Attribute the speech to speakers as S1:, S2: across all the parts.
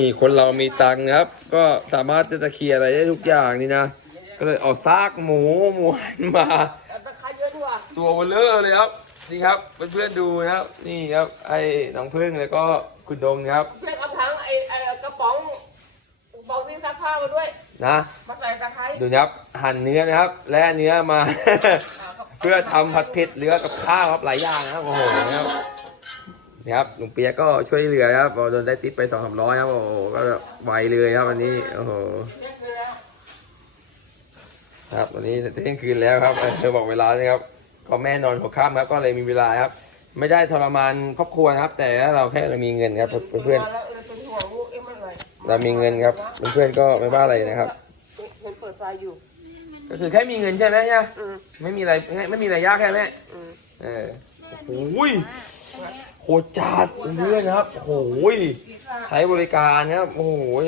S1: นี่คนเรามีตังค์นะครับก็สามารถจะเคลียร์อะไรได้ทุกอย่างนี่นะก็เลยเอาซากหมูหันมาตัวเบลอเลยครับนี่ครับเพื่อนๆดูนะครับนี่ครับไอ้น้องพึ่งแล้วก็คุณดงนะครับ
S2: เพื่อนเอาทั้งไอ้กระป๋องที่ซักผ้ามาด้วย
S1: นะ
S2: มาใส่ตะไคร้
S1: ดูนะครับหั่นเนื้อนะครับและเนื้อมา เพื่อทำผัดเผ็ดเรือกับข้าวครับหลายอย่างนะครับโอ้โหนะครับนี่ครับลุงเปียกก็ช่วยเหลือครับโดนได้ติ๊บไป200-300ครับโอ้โหก็ไวเลยครับวันนี้โอ้โหครับวันนี้เที่ยงคืนแล้วครับเธอบอกเวลาเลยครับก็แม่นอนหัวค่ำครับก็เลยมีเวลาครับไม่ได้ทรมานครอบครัวนะครับแต่เราแค่เรามีเงินครับเพื่อนเรามีเงินครับเพื่อนก็ไม่ว่าอะไรนะครับ
S2: เปิดไฟอยู่
S1: ก็คือแค่มีเงินใช่ไหมเนี่ยไม่มีอะไรยากแค่ไหมโอ้ยโคตรจัดเพื่อนครับโอ้ยใช้บริการครับโอ้ย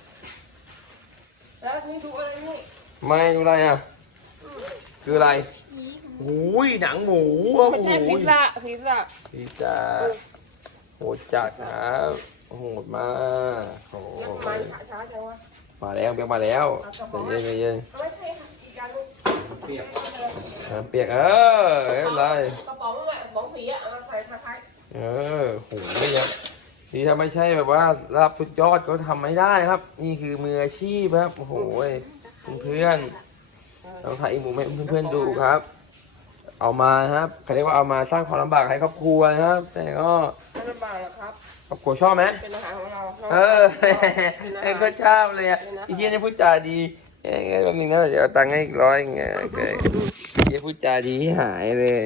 S2: แล้วนี่ดูอะไรนี่
S1: ไม่ดูอะไรอ่ะคืออะไรโอ้ยหนังหมู
S2: ไม่ใช่พิซซ่า
S1: พิซซ่าโหดจัดครับโหดมากโอ้ยมาแล้วเปียกมาแล้วใจเย็นเปียกไม่เป็นไร
S2: กระป๋องสีอ่ะใส่ตะไคร้
S1: โหไม่ยับนี่ถ้าไม่ใช่แบบว่ารับสุดยอดก็ทำไม่ได้ครับนี่คือมืออาชีพครับโอ้โหเพื่อนเราถ่ายหมูให้เพื่อนๆดูครับเอามาครับเขาเรียกว่าเอามาสร้างความลำบากให้ครอบครัวนะครับแต่ก็
S2: ไม่ลำบากหรอกครับ
S1: ครอบครัวชอบไหม
S2: เป็นอาหารของเรา
S1: ก็ชอบเลยอ่ะพี่เชี่ยนี่พูดจาดีไงแบบนี้นะเดี๋ยวตังค์ให้100ไงเชี่ยพูดจาดีหายเลย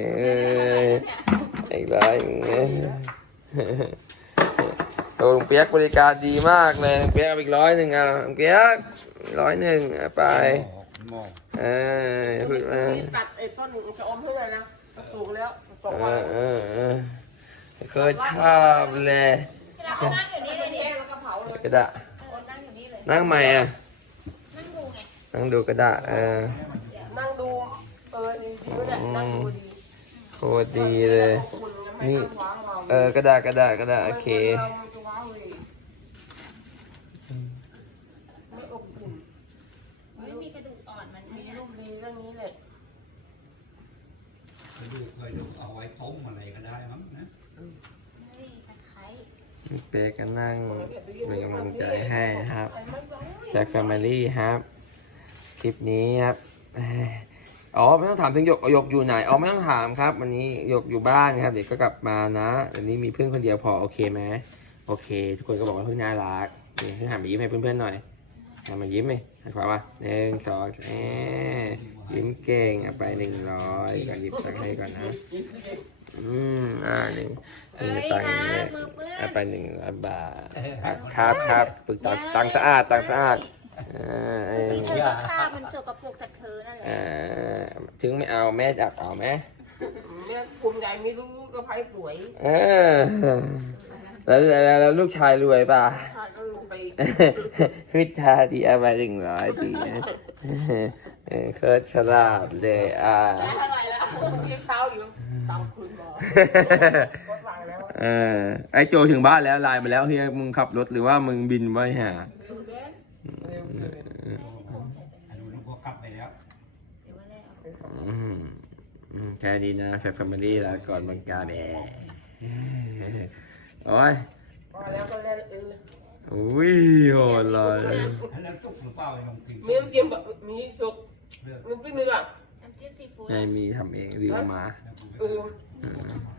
S1: 100ไงโอ้ลุงเปียกบริการดีมากเลยลุงเปียกเอาอีก100อ่ะลุงเปียก100ไป
S2: พูดมาตัดไอ้ต้นจะอมให้เลยนะสูงแล้วตกมา
S1: เคยชอบเลย
S3: นั่งอยู่นี่เลยดิ
S1: กระดาษนั่งใหม่อ่ะนั่งดูกระดาษ
S2: นั่งดูดีด้วยนั่งดูดี
S1: โคตรดีเลยนี่กระดาษโอเค
S2: ไม่อบอุ่น
S3: ไม่มีกระดูกอ่อนมัน
S2: มีรูปดีเรื่องนี้เลย
S4: กระดูกเอาไว้ต้มอะไรก็ได้มั้งนะ
S3: ตะไคร้
S1: เป๊กก็นั่งเป็นกำลังใจให้ครับจากแฟมิลี่ครับคลิปนี้ครับไม่ต้องถามถึงหยกอยู่ไหนไม่ต้องถามครับวันนี้หยกอยู่บ้านครับเดี๋ยวก็กลับมานะวันนี้มีเพื่อนคนเดียวพอโอเคไหมโอเคทุกคนก็บอกว่าเพื่อนน่ารักเดี๋ยวหันไปยิ้มให้เพื่อนๆหน่อยมายิ้มไหมหันขวามา1 2ยิ้มเก่งไป100ก่อนหยิบตังค์ให้ก่อนนะ1ตังค์ไป100 บาทครับปึกตังค์สะอาด
S3: ผ้ามันสกปรกจากเธอนั่นแหละ
S1: ถึงไม่เอาแม่จะเอาไหม
S2: แม่ภูมิใจไม่รู้ก็ไพ่สวย
S1: แล้วลูกชายรวยป่ะ
S2: พู
S1: ดจาดีเอาไป100ดีเคิร์ดฉลาดเลย
S2: เช้าอยู่ตามคืนบอกก็สั่งแล้ว
S1: ไอ้โจถึงบ้านแล้วไลน์มาแล้วเฮ้ยมึงขับรถหรือว่ามึงบินไว้ฮะแค่ดีนะแฟมิลี่แล้วก่อนบังการโอ้ย
S2: แล้วก็แล้ว
S1: อุ้ยโหดเลย
S2: มีน้ำจิ้มแบบมีสุกน้ำจิ้มมีแบบ
S3: น้ำจิ้มซีฟู้ด
S1: ไม่มีทำเองรีวิวมา